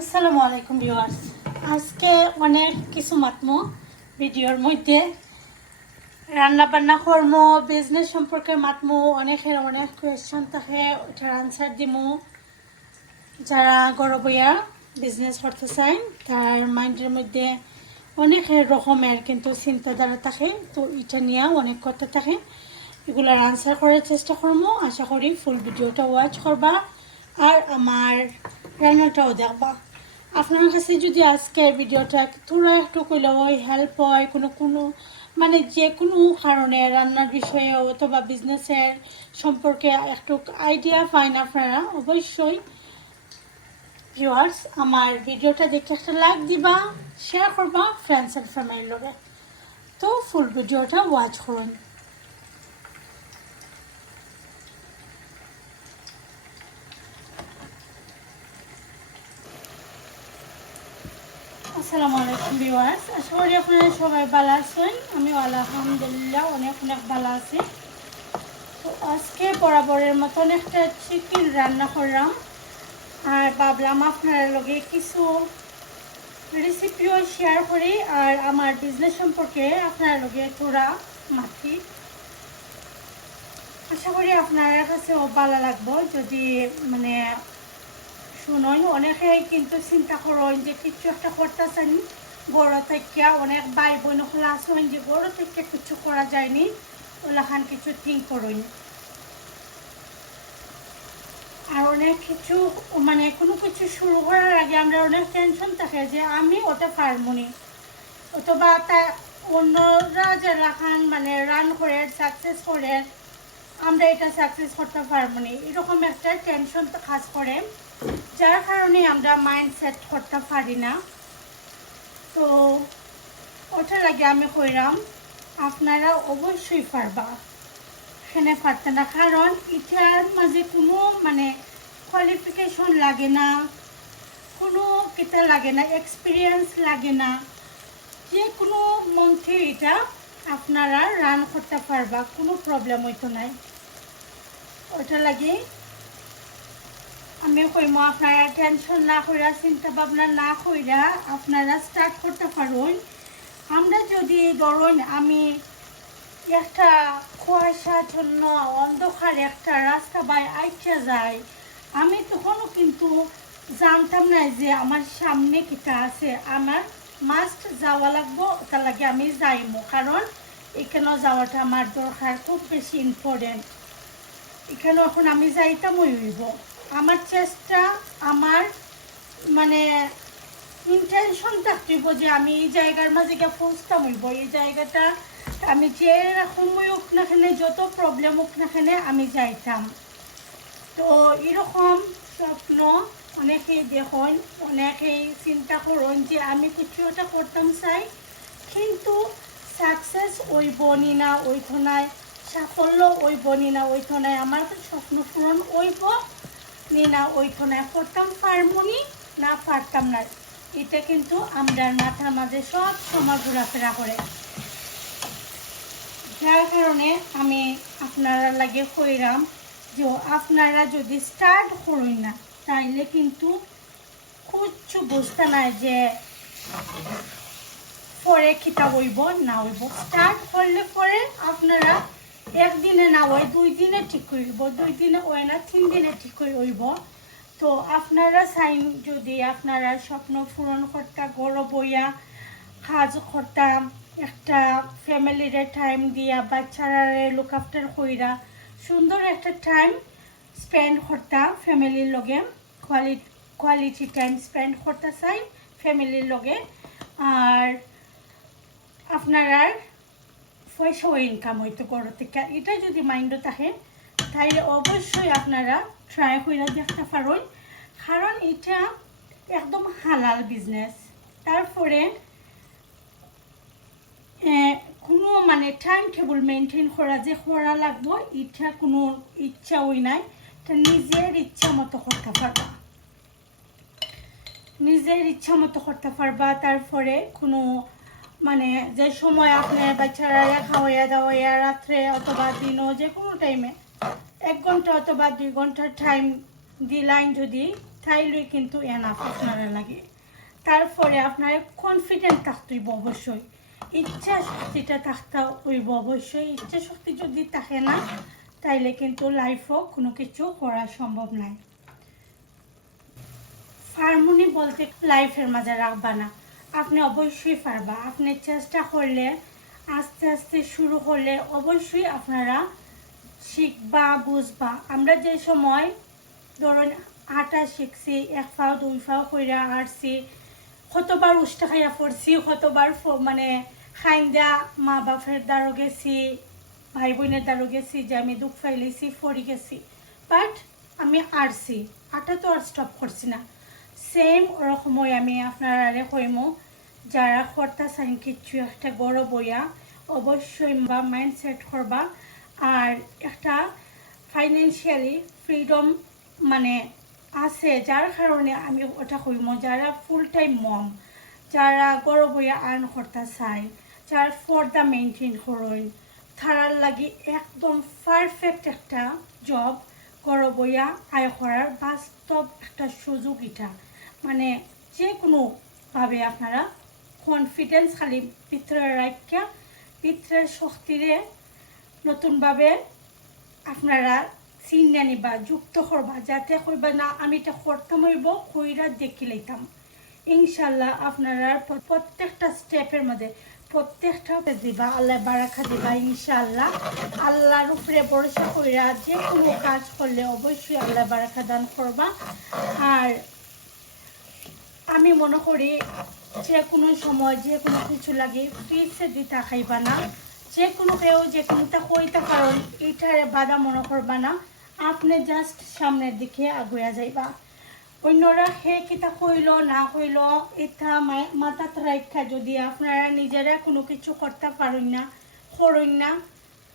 আসসালামু আলাইকুম ভিউয়ার্স। আজকে অনেক কিছু মাতমো ভিডিওর মধ্যে। রান্না বান্না কর্ম বিজনেস সম্পর্কে মাতমো, অনেকের অনেক কোয়েশ্চন থাকে, ওটার আনসার দিমু। যারা গরবইয়া বিজনেস করতে চায়, তার মাইন্ডের মধ্যে অনেক রকমের কিন্তু চিন্তাধারা থাকে, তো এটা নিয়ে অনেক কথা থাকে। এগুলার আনসার করার চেষ্টা করব আশা করি ফুল ভিডিওটা ওয়াচ করবা, আর আমার রান্নাটাও দেখবা। আপনার কাছে যদি আজকের ভিডিওটা তোরা একটু কইলে, ওই হেল্প হয়, কোনো কোনো মানে যে কোনো কারণে রান্নার বিষয়ে অথবা বিজনেসের সম্পর্কে একটু আইডিয়া পাইন আপনারা, অবশ্যই ভিউয়ার্স আমার ভিডিওটা দেখে একটা লাইক দিবা শেয়ার করবা ফ্রেন্ডস অ্যান্ড ফ্যামিলির লগে। তো ফুল ভিডিওটা ওয়াচ করুন। আসসালামু আলাইকুম ভিউয়ার্স। আশা করি আপনারা সবাই ভালো আছেন। আমি আলহামদুলিল্লাহ অনেক অনেক ভালো আছি। তো আজকে বরাবরের মতন একটা চিকেন রান্না করলাম। আর ভাবলাম আপনার লগে কিছু রেসিপিও শেয়ার করি আর আমার বিজনেস সম্পর্কে আপনার লগে তোরা মাতি আশা করি আপনার কাছেও ভালো লাগবো। যদি মানে কিন্তু চিন্তা করেন যে কিছু একটা বড় থেকে অনেক বোন খোলা যে বড় থেকে কিছু করা যায়নি। ওলাখান কিছু করুন। আর অনেক কিছু মানে কোনো কিছু শুরু করার আগে আমরা অনেক টেনশন থাকে যে আমি ওটা পারবনি অথবা তা অন্যরা যারা খান মানে রান করে সাকসেস করে, আমরা এটা সাকসেস করতে পারব না। এরকম একটা টেনশন কাজ করে। যার কারণে আমরা মাইন্ড সেট করতে পারি না। তো ওটার আগে আমি কইরাম, আপনারা অবশ্যই পারবা। এখানে পারতে না, কারণ এটার মাঝে কোনো মানে কোয়ালিফিকেশন লাগে না, কোনো কিতা লাগে না এক্সপিরিয়েন্স লাগে না। যে কোনো মন্থে এটা আপনারা রান করতে পারবা, কোনো প্রবলেম হইতো নাই। ওটা লাগে আমি কইম, আপনারা টেনশন না কইরা চিন্তা ভাবনা না কইরা আপনারা স্টার্ট করতে পারুন। আমরা যদি ধরুন আমি একটা কুয়াশাচ্ছন্ন অন্ধকার একটা রাস্তা বাই আইটা যাই, আমি তখনও কিন্তু জানতাম না যে আমার সামনে কিটা আছে। আমার মাস্ট যাওয়া লাগবো, তার লাগে আমি যাইমো, কারণ এখানেও যাওয়াটা আমার দরকার, খুব বেশি ইম্পর্টেন্ট এখানে এখন আমি যাইতাম হইব। আমার চেষ্টা, আমার মানে ইন্টেনশন থাকতেইব যে আমি এই জায়গার মাঝে গিয়ে পৌঁছতাম হইব? এই জায়গাটা আমি যে সময় হোক না খানে যত প্রবলেম হোক না খানে আমি যাইতাম। তো এরকম স্বপ্ন অনেকেই দেখুন, অনেকেই চিন্তা করুন যে আমি কিছু একটা করতাম চাই, কিন্তু সাকসেস ওই বনি না, ওইখানায় সাফল্য ওই বনি না, ওইখানায় আমার স্বপ্ন পূরণ ওইব নি না ওইখানায় করতাম পারমনি না পারতাম না। এটা কিন্তু আমরা মাথার মাঝে সব সময় ঘোরাফেরা করে। যার কারণে আমি আপনারা লাগে কইরাম যে আপনারা যদি স্টার্ট করুন না, তাইলে কিন্তু কিচ্ছু বুঝতে নাই যে পরে খিতা হইব, না হইব। স্টার্ট করলে পরে আপনারা একদিনে না হয়, দুই দিনে ঠিক করিব দুই দিনে হয় না, তিন দিনে ঠিক করে হইব। তো আপনারা চাইন যদি আপনারা স্বপ্ন পূরণ করতে গড় বইয়া কাজ করতাম একটা ফ্যামিলিরে টাইম দিয়া, বাচ্চারা লুক আফটার কইরা সুন্দর একটা টাইম স্পেন্ড করতাম ফ্যামিলির লগে। কোয়ালিটি কোয়ালিটি টাইম স্পেন্ড করতে চাই ফ্যামিলির লগে। আর আপনারা পয়সাও ইনকাম হইতো করো থেকে। এটা যদি মাইন্ডও থাকে তাহলে অবশ্যই আপনারা ট্রাই করে দেখতে পারেন। কারণ এটা একদম হালাল বিজনেস তারপরে কোনো মানে টাইম টেবিল মেনটেন করা যে করা লাগবো, এটা কোনো ইচ্ছা ওই নাই। তা নিজের ইচ্ছা মতো করতে পারবা। নিজের ইচ্ছা মতো করতে পারবা। তারপরে কোনো মানে যে সময় আপনার বাচ্চারা খাওয়াইয়া দাওয়াইয়া রাত্রে অথবা দিনও যে কোনো টাইমে এক ঘণ্টা অথবা দুই ঘণ্টার টাইম দিলাইন যদি তাইলে কিন্তু এনাফ আপনারা লাগে। তারপরে আপনার কনফিডেন্ট থাকতে হইব অবশ্যই। ইচ্ছা শক্তিটা থাকতে হইব অবশ্যই। ইচ্ছা শক্তি যদি থাকে না, তাইলে কিন্তু লাইফও কোনো কিছু করা সম্ভব নাই। ফার্মনি বলতে লাইফের মাঝে রাখবা না। আপনি অবশ্যই পারবা। আপনি চেষ্টা করলে, আস্তে আস্তে শুরু করলে অবশ্যই আপনারা শিখবা, বুঝবা। আমরা যে সময় ধরুন আটা শিখছি, এক ফাও দুই ফাও কইরা আসছি কতবার উষ্টা খাইয়া পড়ছি, কতবার মানে খাইন্দা মা বাপের দ্বারও গেছি, ভাই বোনের দ্বারও গেছি, যে আমি দুঃখ ফাইলেছি ফরি গেছি। বাট আমি আরছি। আটা তো আর স্টপ করছি না। সেম ওরকমই আমি আপনারা কইমো। যারা কর্তা সাইন কিচ্ছু একটা বড় বইয়া অবশ্যই বা মাইন্ড সেট করবা আর একটা ফাইন্যান্সিয়ালি ফ্রিডম মানে আছে যার কারণে আমি ওটা কইমো যারা ফুল টাইম মম যারা বড় বইয়া আর্ন করতে চায় যারা ফর্দা মেনটেন করুন তারার লাগি একদম পারফেক্ট একটা জব বড় বইয়া আয় করার বাস্তব একটা সুযোগ এটা। মানে যে কোনোভাবে আপনারা কনফিডেন্স খালি ভিতরে রাখিয়া ভিতরের শক্তিরে নতুনভাবে আপনারা চিন্তা নিবা, যুক্ত করবা, যাতে কইবা, না, আমি এটা করতাম হইব, কইরা দেখি লইতাম। ইনশাল্লাহ আপনারা প্রত্যেকটা স্টেপের মধ্যে, প্রত্যেকটা দিবা আল্লাহ বারাখা দিবা ইনশাল্লাহ আল্লাহর উপরে ভরসা কইরা যে কোনো কাজ করলে অবশ্যই আল্লাহ বারাখা দান করবা। আর আমি মনে করি যে কোনো সময়, যে কোনো কিছু লাগে ফিক্সে দিতে খাইবা না। যে কোনো কেউ, যে কোনোটা কইতে কারণ এইটারে বাধা মনে করবা না। আপনি জাস্ট সামনের দিকে আগুয়া যাইবা। অন্যরা হে কিতা কইল, না কইল, এটা মা- মাথাত রাখা যদি আপনারা নিজেরা কোনো কিছু করতে পারেন না করেন না,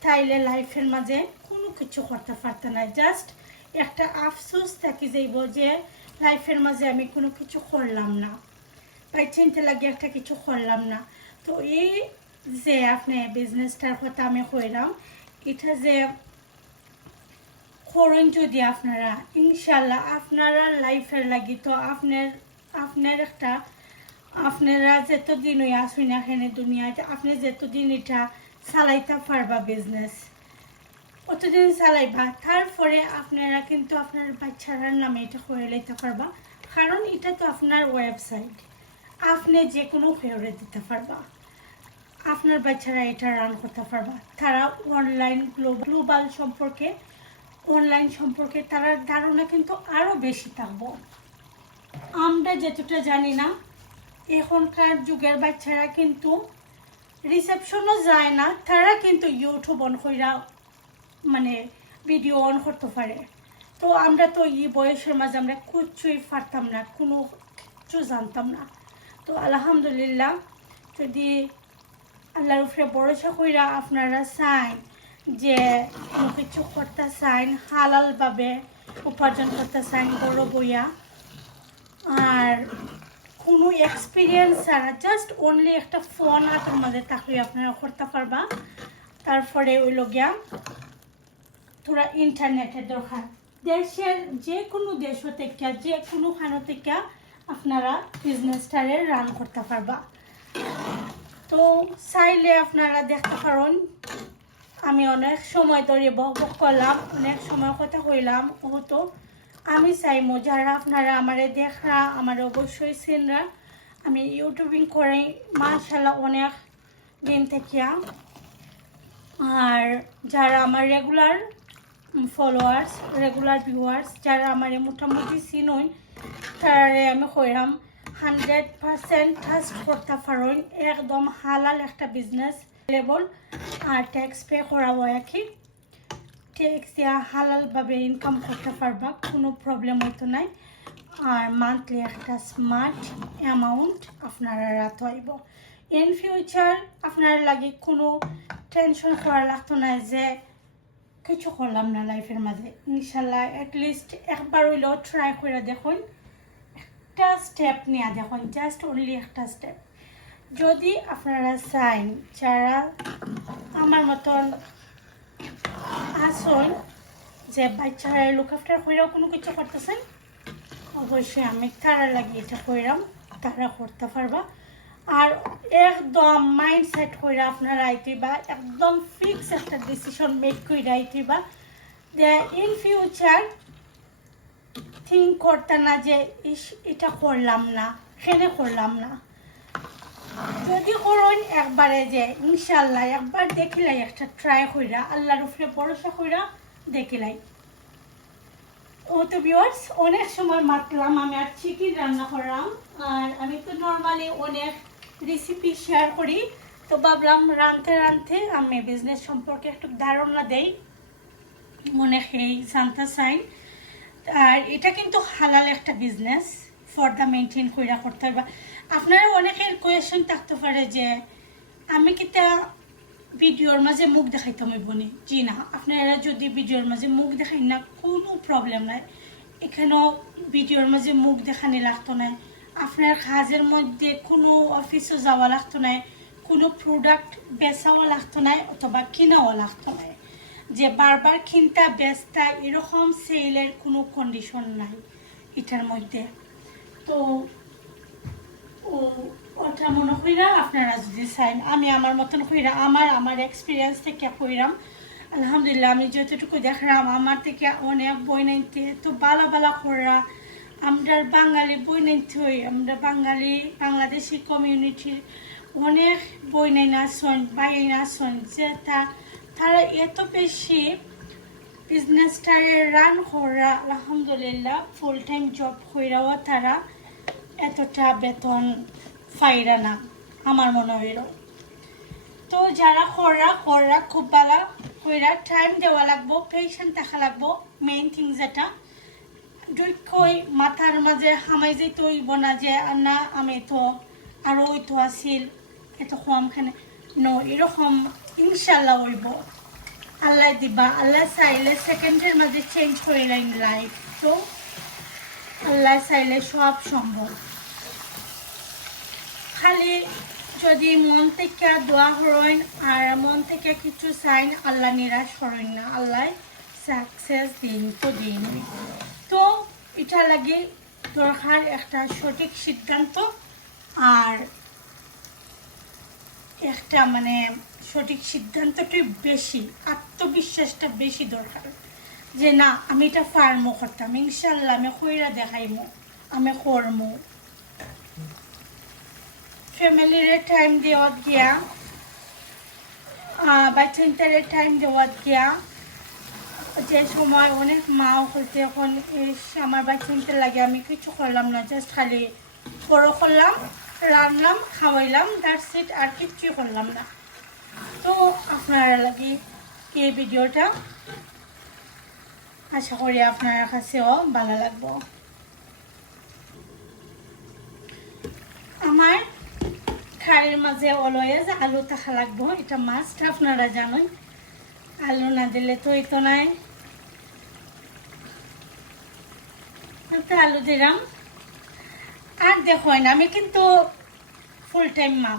তাইলে লাইফের মাঝে কোনো কিছু করতে পারত না। জাস্ট একটা আফসোস থাকি যাইব যে, লাইফের মাঝে আমি কোনো কিছু করলাম না। বাই চিনতে লাগে একটা কিছু করলাম না। তো এই যে আপনি বিজনেসটার কথা আমি কইলাম, এটা যে করেন যদি আপনারা ইনশাল্লাহ আপনারা লাইফের লাগি তো আপনার আপনার একটা, আপনারা যতদিন ওই আসুন এখানে দুনিয়াতে আপনি যতদিন এটা চালাইতে পারবা বিজনেস অতদিন চালাইবা। তারপরে আপনারা কিন্তু আপনার বাচ্চারার নামে এটা করে লইতে পারবা। কারণ এটা তো আপনার ওয়েবসাইট আপনি যে কোনো ফেভারে দিতে পারবা। আপনার বাচ্চারা এটা রান করতে পারবা। তারা অনলাইন গ্লোবাল সম্পর্কে অনলাইন সম্পর্কে তারা ধারণা কিন্তু আরও বেশি থাকব। আমরা যেতটা জানি না, এখনকার যুগের বাচ্চারা কিন্তু রিসেপশনও যায় না, তারা কিন্তু ইউটিউব অন কইরা মানে ভিডিও অন করতে পারে। তো আমরা তো এই বয়সের মাঝে আমরা কিচ্ছুই পারতাম না, কোনো কিছু জানতাম না। তো আলহামদুলিল্লাহ। যদি আল্লাহর উপরে ভরসা কইরা আপনারা চান যে কিছু করতে চান হালালভাবে উপার্জন করতে চান বড় বইয়া, আর কোনো এক্সপিরিয়েন্স ছাড়া জাস্ট অনলি একটা ফোন হাতের মধ্যে তাকে আপনারা করতে পারবা। তারপরে ওই লগিয়া তোরা ইন্টারনেটের দরকার। দেশের যে কোনো দেশ থেকে, যে কোনো খানো থেকে আপনারা বিজনেসটারে রান করতে পারবা। তো চাইলে আপনারা দেখতে পারেন, আমি অনেক সময় ধরে বক করলাম, অনেক সময় কথা কইলাম তো আমি চাইমো যারা আপনারা আমারে দেখরা, আমার অবশ্যই চিনরা। আমি ইউটিউবিং করে মার্শাল্লাহ অনেক দিন থেকে আর যারা আমার রেগুলার ফলোয়ার্স রেগুলার ভিউয়ার্স যারা আমার মোটামুটি চিনই তারারে আমি কইরাম হান্ড্রেড পার্সেন্ট ট্রাস্ট করতে পারেন একদম হালাল একটা বিজনেস লেভেল আর ট্যাক্স পে করাবো একই। ট্যাক্স দিয়া হালালভাবে ইনকাম করতে পারবা, কোনো প্রবলেম হইতো নাই। আর মান্থলি একটা স্মার্ট অ্যামাউন্ট আপনারা রাখতে হইব ইন ফিউচার আপনার লাগে কোনো টেনশন করা লাগতো না যে কিছু করলাম না লাইফের মাঝে। ইনশাল্লাহ অ্যাটলিস্ট একবার হইলেও ট্রাই করে দেখুন। একটা স্টেপ নেওয়া দেখুন জাস্ট অনলি একটা স্টেপ যদি আপনারা চান, যারা আমার মতন আসুন যে বাচ্চারা লুক আফটার কইরাও কোনো কিছু করতেছেন, অবশ্যই আমি তারা লাগিয়ে এটা কইরাম, তারা করতে পারবা। আর একদম মাইন্ড সেট করে আপনারা আইতিবা, একদম ফিক্স একটা ডিসিশন মেক করে আইতিবা যে ইন ফিউচার থিঙ্ক করতে না যে, ইস, এটা করলাম না সেনে করলাম না? যদি করুন একবারে যে ইনশাল্লাহ একবার দেখিলাই, একটা ট্রাই কইরা, আল্লাহর উপরে ভরসা কইরা দেখিলাই। ও তো ভিউয়ার্স অনেক সময় মাতলাম, আমি আর চিকেন রান্না করলাম আর আমি তো নর্মালি অনেক রেসিপি শেয়ার করি। তো ভাবলাম রাঁধতে রাঁধতে আমি বিজনেস সম্পর্কে একটু ধারণা দেই। মনে সেই জানতে চাই আর এটা কিন্তু হালাল একটা বিজনেস ফর দ্য মেনটেন কইরা করতে হবে। আপনারা অনেকের কোয়েশন থাকতে পারে যে, আমি কিতা ভিডিওর মাঝে মুখ দেখাইতাম ওই বনি? জি না, আপনারা যদি ভিডিওর মাঝে মুখ দেখাই না, কোনো প্রবলেম নাই। এখানেও ভিডিওর মাঝে মুখ দেখানি লাগতো না। আপনার কাজের মধ্যে কোনো অফিসও যাওয়া লাগতো না, কোনো প্রোডাক্ট বেচাও লাগতো না অথবা কিনাও লাগতো না। যে বারবার কিনতা বেচতা এরকম সেলের কোনো কন্ডিশন নাই এটার মধ্যে। তো ও, ওটা মনে কইরা আপনারা যদি চাইন আমি আমার মতন কইরা আমার আমার এক্সপিরিয়েন্স থেকে কইরাম। আলহামদুলিল্লাহ, আমি যতটুকু দেখলাম, আমার থেকে অনেক বই নাইতে তো বালা বালা করা আমরা বাঙালি বই নাইতে হই, আমরা বাঙালি বাংলাদেশি কমিউনিটির অনেক বই নাই না শোন বাই না শোন যে তা, তারা এত বেশি বিজনেসটারে রান করা আলহামদুলিল্লাহ ফুল টাইম জব কইরাও তারা এতটা বেতন ফাইরা না, আমার মনে হইল। তো যারা খররা খররা খুব ভালো কইরা টাইম দেওয়া লাগবো পেশেন্ট দেখা লাগবো মেইন থিং যেটা দুইক্ষই মাথার মাঝে হামাই যে তৈব না যে না আমি তো আরও ওই তো আছিল এত কমখানে ন এরকম ইনশাল্লাহ হইব। আল্লাহ দিবা আল্লাহ চাইলে সেকেন্ডের মাঝে চেঞ্জ করে লাইফ তো আল্লাহ চাইলে সব সম্ভব খালি যদি মন থেকে দোয়া হরইন আর মন থেকে কিছু চাইন, আল্লাহ নিরাশ হরইন না। আল্লাহ সাকসেস দিন তো দিন। তো এটা লাগে দরকার একটা সঠিক সিদ্ধান্ত আর একটা মানে সঠিক সিদ্ধান্তটাই বেশি, আত্মবিশ্বাসটা বেশি দরকার। যে না, আমি এটা ফার্মও করতাম ইনশাল্লাহ আমি কইরা দেখাইমো, আমি করমো। ফ্যামিলির টাইম দেওয়াত গিয়া বাচ্চাদের টাইম দেওয়াত গিয়া যে সময় অনেক মাও করতে এখন আমার বাচ্চাদের লাগে, আমি কিছু করলাম না জাস্ট খালি বড় করলাম রান্নাম খাওয়াইলাম দ্যাটস ইট আর কিচ্ছুই করলাম না। তো আপনারা লাগে এই ভিডিওটা? আশা করি আপনার কাছেও ভালো লাগবো। আমার খাড়ির মাঝে অলওয়েজ আলু থাকা লাগবো, এটা মাস্ট আপনারা জানেন। আলু না দিলে তো এই তো নাই। তো আলু দিলাম। আর দেখুন আমি কিন্তু ফুল টাইম মা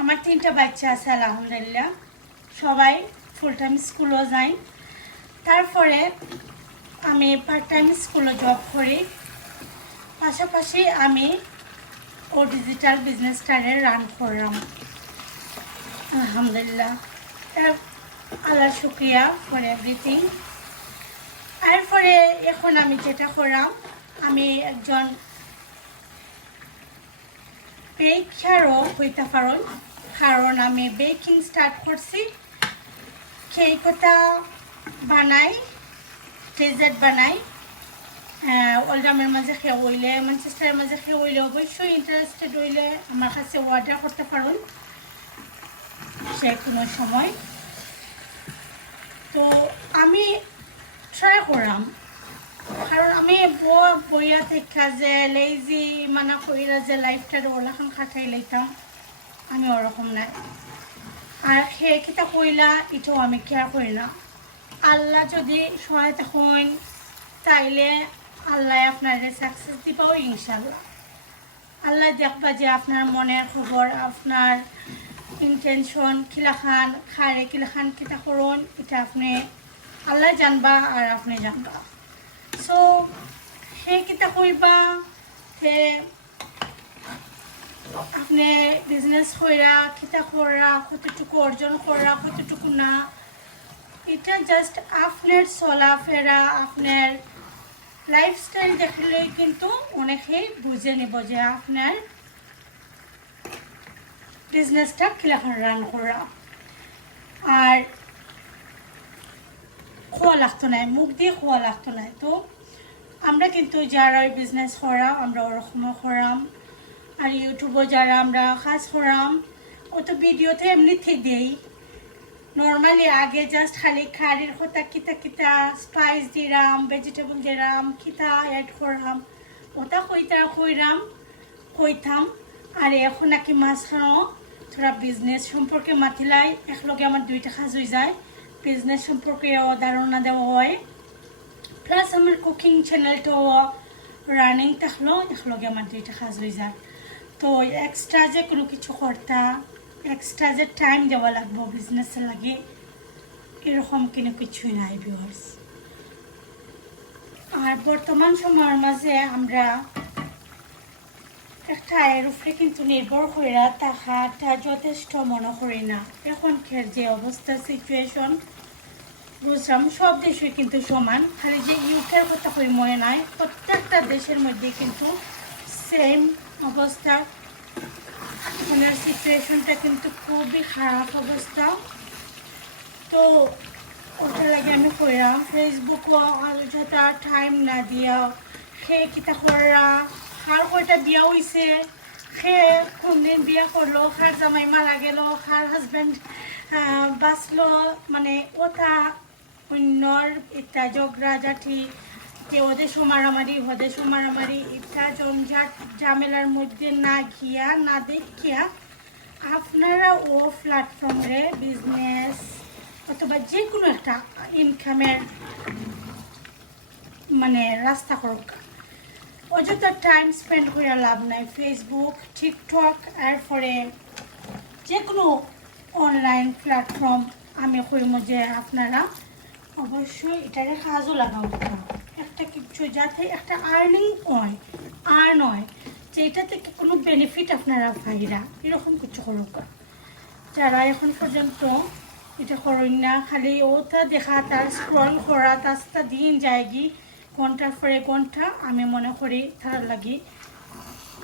আমার তিনটা বাচ্চা আছে, আলহামদুলিল্লাহ। সবাই ফুল টাইম স্কুলও যাই তারপরে আমি পার্ট টাইম স্কুলে জব করি। পাশাপাশি আমি ও ডিজিটাল বিজনেসটারে রান করলাম। আলহামদুলিল্লাহ। আল্লাহ শুক্রিয়া ফর এভরিথিং এরপরে এখন আমি যেটা করলাম আমি একজন বেকারও হইতে পারুন, কারণ আমি বেকিং স্টার্ট করছি। কেকটা বানাই ডেজার্ট বানাই। ওল্ডামের মাঝে খেয়ে হইলে ম্যানচেস্টারের মাঝে খেয়ে হইলে অবশ্যই ইন্টারেস্টেড হইলে আমার কাছে অর্ডার করতে পারুন। সে কোনো সময়। তো আমি ট্রাই করলাম কারণ আমি ব- বইয়া থেকে যে লেজি মানে কইরা যে লাইফটা ওলাখান খাটাই লইতাম আমি ওরকম নাই। আর খেয়ে খেতে কইলা এটাও আমি কেয়ার করি না আল্লাহ যদি সহায়তা হন তাইলে আল্লাহ আপনার সাকসেস দিবাও ইনশাল্লাহ আল্লাহ দেখবা যে আপনার মনের খবর আপনার ইন্টেনশন কিলাখান খারে কিলাখান কিতা করুন এটা আপনি আল্লাহ জানবা আর আপনি জানবা। সো সেই কিতা কই হইবা হে আপনি বিজনেস কইরা খিতা করা কতটুকু অর্জন করা কতটুকু না, এটা জাস্ট আপনার চলাফেরা, আপনার লাইফস্টাইল দেখলে কিন্তু অনেকেই বুঝে নিব যে আপনার বিজনেসটা কীরকম রান করা। আর খোয়া লাগতো না মুখ দিয়ে খোয়া লাগতো না তো আমরা কিন্তু যারা বিজনেস করা, আমরা ওরকম করাম। আর ইউটিউবে যারা, আমরা কাজ করাম। ও তো ভিডিওতে এমনিতে দেই। নর্মালি আগে জাস্ট খালি খাড়ির কথা, কিতা কিতা স্পাইস দিলাম ভেজিটেবল দিলাম কিতা অ্যাড করলাম ওটা কইতা কইরাম, কইতাম। আর এখন নাকি মাঝখানেও থোড়া বিজনেস সম্পর্কে মাতিলাই, একলগে আমার দুইটা কাজ হয়ে যায়। বিজনেস সম্পর্কেও ধারণা দেওয়া হয়। প্লাস আমার কুকিং চ্যানেলটাও রানিং থাকলেও একলগে আমার দুইটা কাজ হয়ে যায়। তো এক্সট্রা যে কোনো কিছু করতা এক্সট্রা যে টাইম দেওয়া লাগবো বিজনেসের লাগে, এরকম কোনো কিছুই নাই ভিউয়ার্স আর বর্তমান সময়ের মাঝে আমরা একটা আয়ের উপরে কিন্তু নির্ভর করে থাকাটা যথেষ্ট মনে করি না। এখনকার যে অবস্থা সিচুয়েশন বুঝলাম সব দেশে কিন্তু সমান। খালি যে ইউকের কথা কই মনে নাই, প্রত্যেকটা দেশের মধ্যে কিন্তু সেম অবস্থা। এখানের সিচুয়েশনটা কিন্তু খুবই খারাপ অবস্থা। তো ওটা লাগে আমি কইরাম ফেসবুকও যথা টাইম না দিয়া সে কিতা করা কার কয়টা বিয়া হইছে, সে কোনদিন বিয়া করল, কার জামাই মারা গেল, কার হাজবেন্ড বাঁচলো মানে ওটা অন্যর ইটা জগরা জাঠি যে ওদের মারামারি ওদের মারামারি ইটা জঞ্জাট ঝামেলার মধ্যে না গিয়া না দেখিয়া আপনারা ও প্ল্যাটফর্মে বিজনেস অথবা যে কোনো একটা ইনকামের মানে রাস্তা করুক। অযথা টাইম স্পেন্ড করে লাভ নাই। ফেসবুক টিকটক এরপরে যে কোনো অনলাইন প্ল্যাটফর্ম আমি কইম যে আপনারা অবশ্যই এটারে কাজও লাগাও একটা কিছু যাতে একটা আর্নিং হয় আর নয় যে এটা থেকে কোনো বেনিফিট আপনারা পাইরা এরকম কিছু করুক যারা এখন পর্যন্ত এটা করেন না, খালি ওটা দেখা, তার স্ক্রল করা, তার দিন যায়গি ঘণ্টার পরে ঘণ্টা আমি মনে করি তার লাগি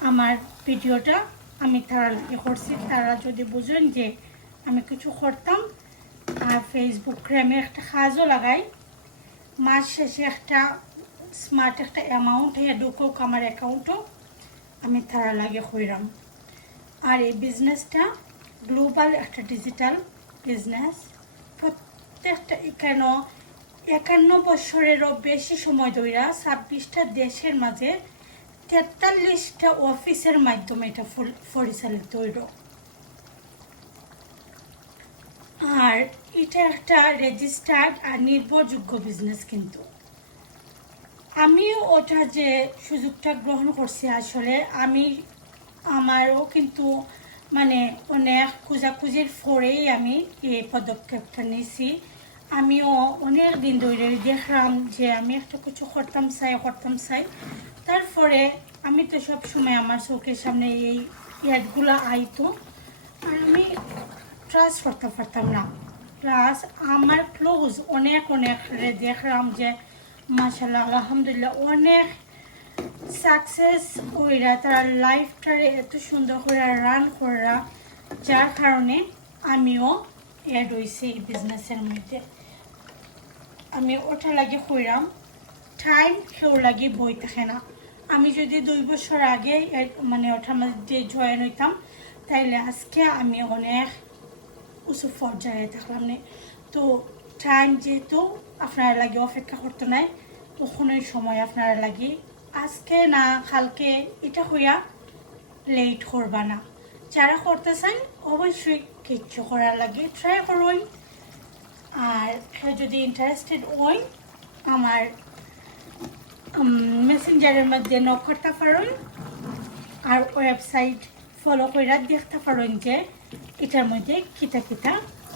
আমার ভিডিওটা আমি তারা লাগে করছি। তারা যদি বুঝেন যে আমি কিছু করতাম আর ফেসবুকে আমি একটা কাজও লাগাই। মাস শেষে একটা স্মার্ট একটা অ্যামাউন্ট হয়ে ঢুকুক আমার অ্যাকাউন্টও আমি তারা লাগে কইরাম। আর এই বিজনেসটা গ্লোবাল একটা ডিজিটাল বিজনেস প্রত্যেকটা এখানে একান্ন বছরেরও বেশি সময় ধইরা ছাব্বিশটা দেশের মাঝে তেতাল্লিশটা অফিসের মাধ্যমে এটা পরিচালিত হইল। আর এটা একটা রেজিস্টার্ড আর নির্ভরযোগ্য বিজনেস কিন্তু। আমি ওটা যে সুযোগটা গ্রহণ করছি আসলে, আমি, আমারও কিন্তু মানে অনেক খোঁজাখুঁজির পরেই আমি এই পদক্ষেপটা নিয়েছি। আমিও অনেক দিন ধরে দেখলাম যে আমি একটা কিছু করতাম চাই করতাম চাই। তারপরে আমি তো সব সময় আমার চোখের সামনে এই অ্যাডগুলো আইতো। আর আমি ট্রাস্ট করতে পারতাম না। প্লাস আমার ক্লোজ অনেক অনেক দেখলাম যে মাসাল্লাহ আলহামদুলিল্লাহ অনেক সাকসেস কইরা, তারা লাইফটারে এত সুন্দর করে রান করা যার কারণে আমিও অ্যাড হয়েছি এই বিজনেসের মধ্যে। আমি ওটা লাগে কইরাম টাইম সেও লাগে বই থাকে না। আমি যদি দুই বছর আগে মানে ওঠার মধ্যে জয়েন হইতাম, তাইলে আজকে আমি অনেক উঁচু পর্যায়ে থাকলাম না। তো টাইম যেহেতু আপনারা লাগে অপেক্ষা করতে নাই, তখনই সময় আপনারা লাগে। আজকে না, কালকে এটা হইয়া লেট করবা না। যারা করতে চান অবশ্যই কিচ্ছু করার লাগে। ট্রাই করুন। আর যদি ইন্টারেস্টেড হই, আমার মেসেঞ্জারের মধ্যে নক করতে পারেন। আর ওয়েবসাইট ফলো করে দেখতে পারেন যে এটার মধ্যে কিতা কিতা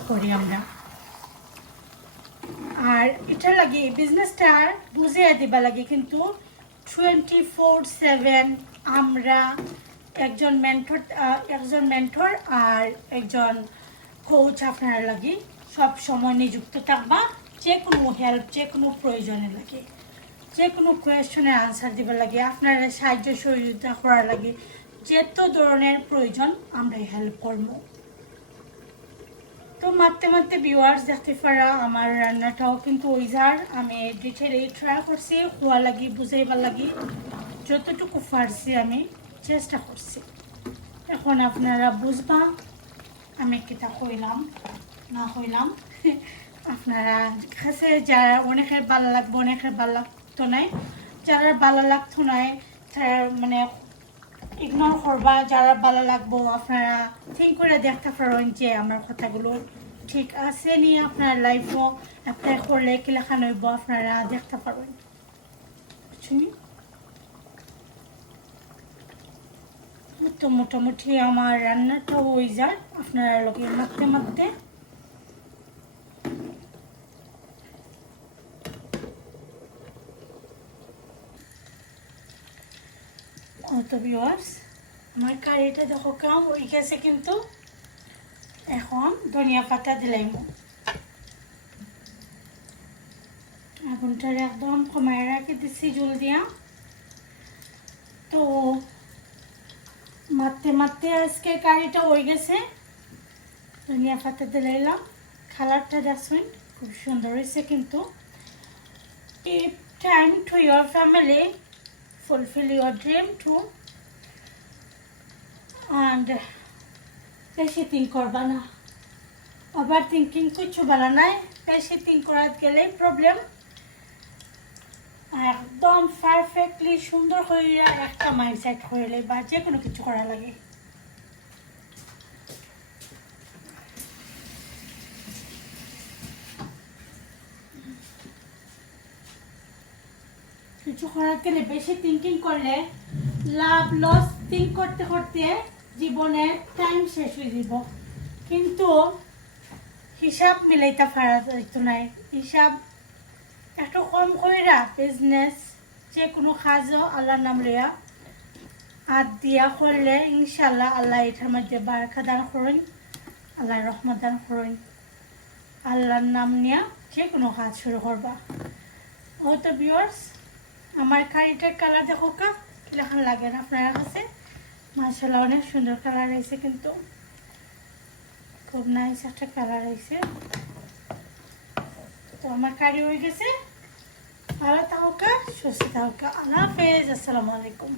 করি আমরা। আর এটা লাগে বিজনেসটা বুঝিয়ে দিবা লাগে কিন্তু টোয়েন্টি ফোর সেভেন আমরা একজন মেন্টর একজন মেন্টর আর একজন কোচ আপনার লাগি সব সময় নিযুক্ত থাকবা যে কোনো হেল্প যে কোনো প্রয়োজনে লাগে। যে কোনো কোয়েশনের আনসার দিবার লাগে, আপনারা সাহায্য সহযোগিতা করার লাগে, যত ধরনের প্রয়োজন আমরা হেল্প করব। তো মারতে মারতে ভিউয়ার্স দেখতে পারা আমার রান্নাটাও কিন্তু ওই যার। আমি ডিটেলে ট্রাই করছি, খোয়া লাগি, বুঝাইবার লাগি। যতটুকু পারছি আমি, চেষ্টা করছি। এখন আপনারা বুঝবা, আমি কিতা কইলাম, না কইলাম। আপনারা কাছে যারা অনেকের ভালো লাগবে, অনেকের ভালো লাগতো নাই। যারা ভালো লাগতো নাই, তারা মানে ইগনোর করবা, যারা ভালো লাগবো, আপনারা থিঙ্ক করে দেখতে পারেন যে আমার কথাগুলো ঠিক আছে নি আপনার লাইফও অ্যাপ্লাই করলে কি লেখা নইব আপনারা দেখতে পারেন। বুঝছেন তো মোটামুটি আমার রান্নাটা হয়ে যায়, আপনারা লোকে মাখতে মাখতে। তো ভিউয়ার্স আমার কারিটা দেখো কাম হয়ে গেছে কিন্তু এখন ধনিয়া পাতা দিলাম আগুনটার একদম কমায় রাখি দিচ্ছি জল দিয়া। তো মারতে মারতে আজকে কারিটা হয়ে গেছে। ধনিয়া পাতা দিলাইলাম। কালারটা দেখছেন, খুব সুন্দর হয়েছে কিন্তু। Tip time to your family fulfill your dream too and, বেশি থিঙ্ক করবা না। ওভার থিঙ্কিং কিছু ভালো নাই। বেশি থিঙ্ক করার গেলে প্রবলেম একদম পারফেক্টলি সুন্দর হয়ে একটা মাইন্ডসেট হইলে বা যে কোনো কিছু করা লাগে। কিছু করার গেলে বেশি থিঙ্কিং করলে লাভ লস থিঙ্ক করতে করতে জীবনের টাইম শেষ হয়ে যাব। কিন্তু হিসাব মিলাইতে পারা যাইতো নাই। হিসাব একটু কম কইরা বিজনেস যে কোনো কাজও আল্লাহর নাম লইয়া হাত দিয়া করলে ইনশাল্লাহ আল্লাহ এটার মধ্যে বারকা দান করেন আল্লাহ রহমত দান করেন। আল্লাহর নাম নিয়া যে কোনো কাজ শুরু করবা। ও তো বিয়ার্স আমার কারিটার কালার দেখো কা, কীরকম লাগে না আপনার কাছে? মাসাল্লাহ অনেক সুন্দর কালার হয়েছে কিন্তু খুব নাইস একটা কালার হয়েছে তো আমার কারি হয়ে গেছে। ভালো থাকা, সুস্থ থাকা। আল্লাহ হাফেজ, আসসালামু আলাইকুম।